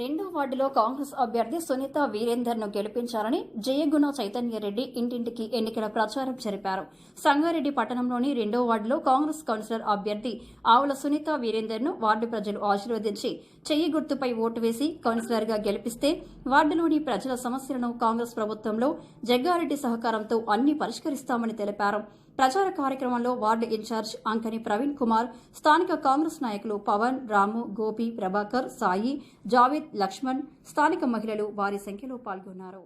రెండో వార్డులో కాంగ్రెస్ అభ్యర్థి సునీత వీరేందర్ను గెలిపించాలని జయగుణ చైతన్యరెడ్డి ఇంటింటికి ఎన్నికల ప్రచారం జరిపారు. సంగారెడ్డి పట్టణంలోని రెండో వార్డులో కాంగ్రెస్ కౌన్సిలర్ అభ్యర్థి ఆవుల సునీత వీరేందర్ను వార్డు ప్రజలు ఆశీర్వదించి చెయ్యి గుర్తుపై ఓటు వేసి కౌన్సిలర్గా గెలిపిస్తే వార్డులోని ప్రజల సమస్యలను కాంగ్రెస్ ప్రభుత్వంలో జగ్గారెడ్డి సహకారంతో అన్ని పరిష్కరిస్తామని తెలిపారు. ప్రచార కార్యక్రమంలో వార్డు ఇన్ఛార్జ్ అంకని ప్రవీణ్ కుమార్, స్థానిక కాంగ్రెస్ నాయకులు పవన్, రాము, గోపి, ప్రభాకర్, సాయి, జావేద్, లక్ష్మణ్, స్థానిక మహిళలు భారీ సంఖ్యలో పాల్గొన్నారు.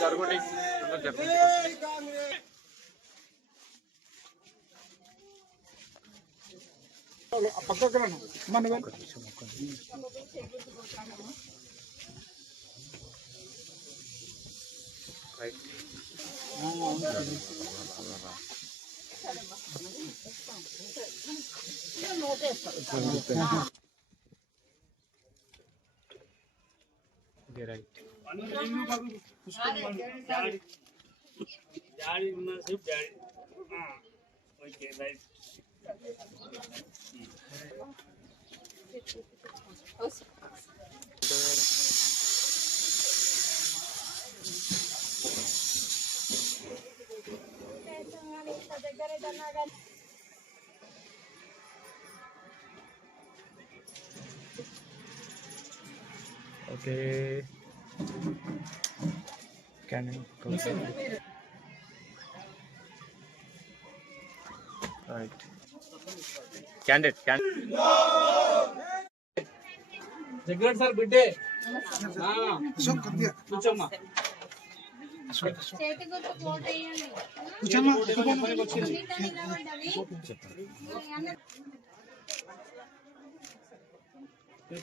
జరుగుండి పక్కన మన డాడీ ఉన్న సేపు daddy okay right okay can right candidate Jaggareddy sir బిడ్డే కూర్చోమ్మా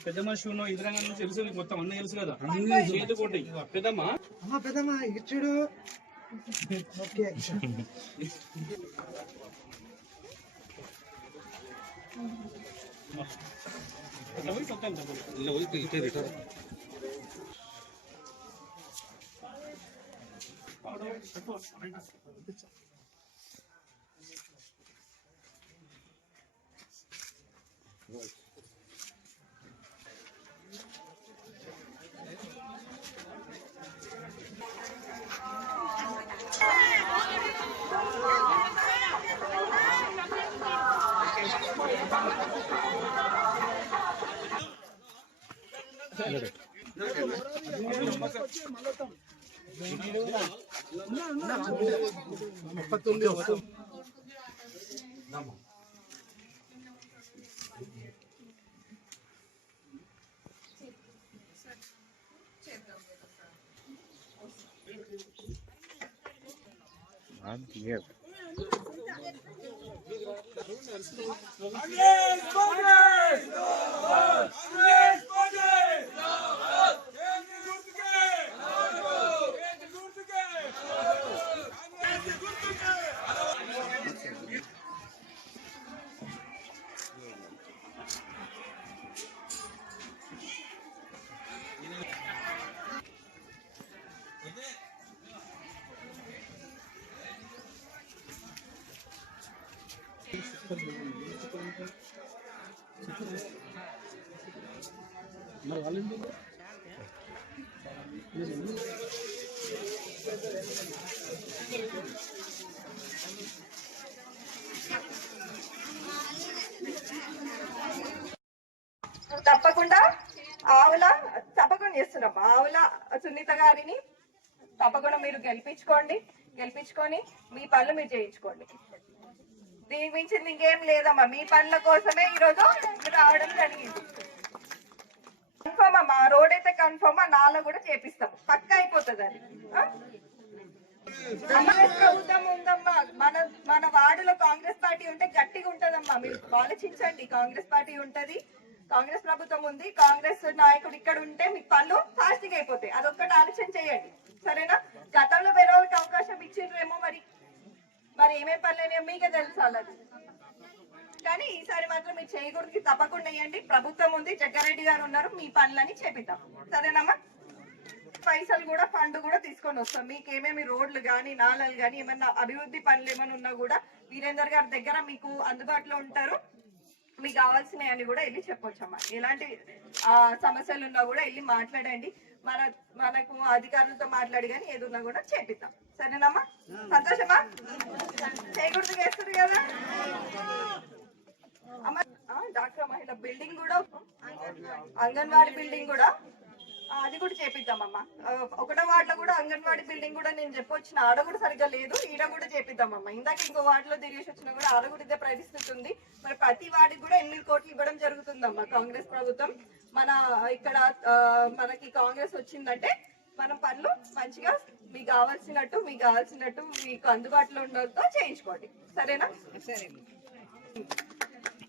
పెద్ద మనిషి ఉన్నావు ఎదురంగా నుంచి తెలుసు నీకు మొత్తం అన్నీ తెలుసు కదా చేతి కొట్టి పెద్దమ్మా పెద్దమ్మా ఇచ్చుడు ఓకే తప్పకుండా చేస్తున్నాం. ఆవుల సునీత గారిని తప్పకుండా మీరు గెలిపించుకొని మీ పనులు మీరు చేయించుకోండి. దీనికి మించింది ఇంకేం లేదమ్మా. మీ పనుల కోసమే ఈరోజు రావడం జరిగింది. కన్ఫర్మ్ అమ్మా, రోడ్ అయితే కన్ఫర్మ్, నాలో కూడా చేపిస్తాం, పక్క అయిపోతుంది అది. కాంగ్రెస్ ప్రభుత్వం ఉందమ్మా. మన వార్డులో కాంగ్రెస్ పార్టీ ఉంటే గట్టిగా ఉంటదమ్మా. మీరు ఆలోచించండి, కాంగ్రెస్ పార్టీ ఉంటది, కాంగ్రెస్ ప్రభుత్వం ఉంది, కాంగ్రెస్ నాయకుడు ఇక్కడ ఉంటే మీ పనులు ఫాస్ట్గా అయిపోతాయి. అదొక్కటి ఆలోచన చేయండి, సరేనా? గతంలో వేరే వాళ్ళకి అవకాశం ఇచ్చిండ్రేమో, మరి ఏమేం పనులు మీకే తెలుసు. అలాగే ఈసారి మాత్రం మీ చేయకూడదు తప్పకుండా వేయండి. ప్రభుత్వం ఉంది, జగ్గారెడ్డి గారు ఉన్నారు, మీ పనులని చేపిద్దాం. సరేనమ్మా? పైసలు కూడా ఫండ్ కూడా తీసుకొని వస్తాం. మీకు ఏమేమి రోడ్లు కానీ నాళాలు కానీ ఏమన్నా అభివృద్ధి పనులు ఏమైనా ఉన్నా కూడా వీరేందర్ గారి దగ్గర మీకు అందుబాటులో ఉంటారు. మీకు కావాల్సినవి కూడా వెళ్ళి చెప్పొచ్చమ్మా. ఎలాంటి సమస్యలు ఉన్నా కూడా వెళ్ళి మాట్లాడండి. మనకు అధికారులతో మాట్లాడి కానీ ఏది ఉన్నా కూడా చేపిద్దాం. సరేనమ్మా? సంతోషమా? చేయకూడదు చేస్తారు కదా అమ్మ. డాక్టర్ మహిళ బిల్డింగ్ కూడా, అంగన్వాడీ బిల్డింగ్ కూడా అది కూడా చేపిద్దామమ్మా. 1వ వార్డులో కూడా అంగన్వాడీ బిల్డింగ్ కూడా నేను చెప్పొచ్చిన, ఆడ కూడా సరిగ్గా లేదు, ఈడ కూడా చేపిద్దామమ్మా. ఇందాక ఇంకో వార్డులో తిరిగేసి వచ్చినా కూడా ఆడ కూడా ఇదే పరిస్థితి ఉంది. మరి ప్రతి వార్డుకి కూడా 8 కోట్లు ఇవ్వడం జరుగుతుందమ్మా కాంగ్రెస్ ప్రభుత్వం. మన ఇక్కడ మనకి కాంగ్రెస్ వచ్చిందంటే మనం పనులు మంచిగా మీకు కావాల్సినట్టు మీకు అందుబాటులో ఉన్నతో చేయించుకోండి. సరేనా? సరే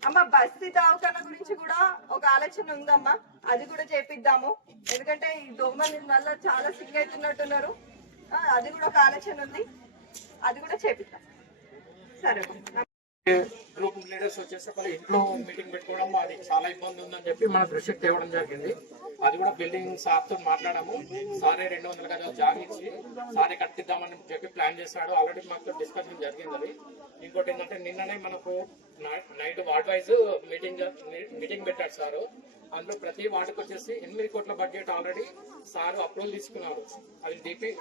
అమ్మ. బస్తీ దవాఖాన గురించి కూడా ఒక ఆలోచన ఉందమ్మా, అది కూడా చేపిద్దాము. ఎందుకంటే ఈ దోమల వల్ల చాలా సిక్ అవుతున్నట్టున్నారు. అది కూడా ఒక ఆలోచన ఉంది, అది కూడా చేపిద్దాం. సరే. గ్రూప్ లీడర్స్ వచ్చేసి ఒకరు ఇంట్లో మీటింగ్ పెట్టుకోవడం అది చాలా ఇబ్బంది ఉందని చెప్పి మన దృష్టికి తేవడం జరిగింది. అది కూడా బిల్డింగ్ సార్ తో మాట్లాడాము. సారే 200 గజాలు జాగా ఇచ్చి సారే కట్టిద్దామని చెప్పి ప్లాన్ చేశాడు. ఆల్రెడీ మాకు డిస్కషన్ జరిగింది. అది ఇంకోటి ఏంటంటే నిన్ననే మనకు నైట్ వార్డ్ వైజ్ మీటింగ్ పెట్టాడు సారు. అందులో ప్రతి వార్డుకి వచ్చేసి 8 కోట్ల బడ్జెట్ ఆల్రెడీ సార్ అప్రూవల్ తీసుకున్నారు. అది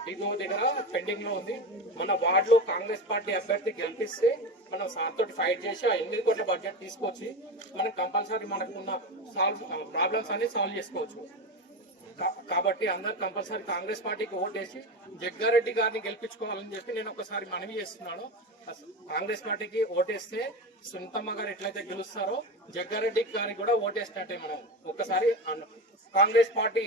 డిపో దగ్గర పెండింగ్ లో ఉంది. మన వార్డులో కాంగ్రెస్ పార్టీ అభ్యర్థి గెలిపిస్తే మనం సార్ తోటి ఫైట్ చేసి ఆ 8 కోట్ల బడ్జెట్ తీసుకొచ్చి మనం కంపల్సరీ మనకున్న ప్రాబ్లమ్స్ అన్ని సాల్వ్ చేసుకోవచ్చు. కాబట్టి అందరు కంపల్సరీ కాంగ్రెస్ పార్టీకి ఓటేసి జగ్గారెడ్డి గారిని గెలిపించుకోవాలని చెప్పి నేను ఒకసారి మనవి చేస్తున్నాను. కాంగ్రెస్ పార్టీకి ఓటేస్తే సునీతమ్మ గారు ఎట్లయితే గెలుస్తారో జగ్గారెడ్డి గారికి కూడా ఓటేసినట్టే. మనం ఒక్కసారి కాంగ్రెస్ పార్టీ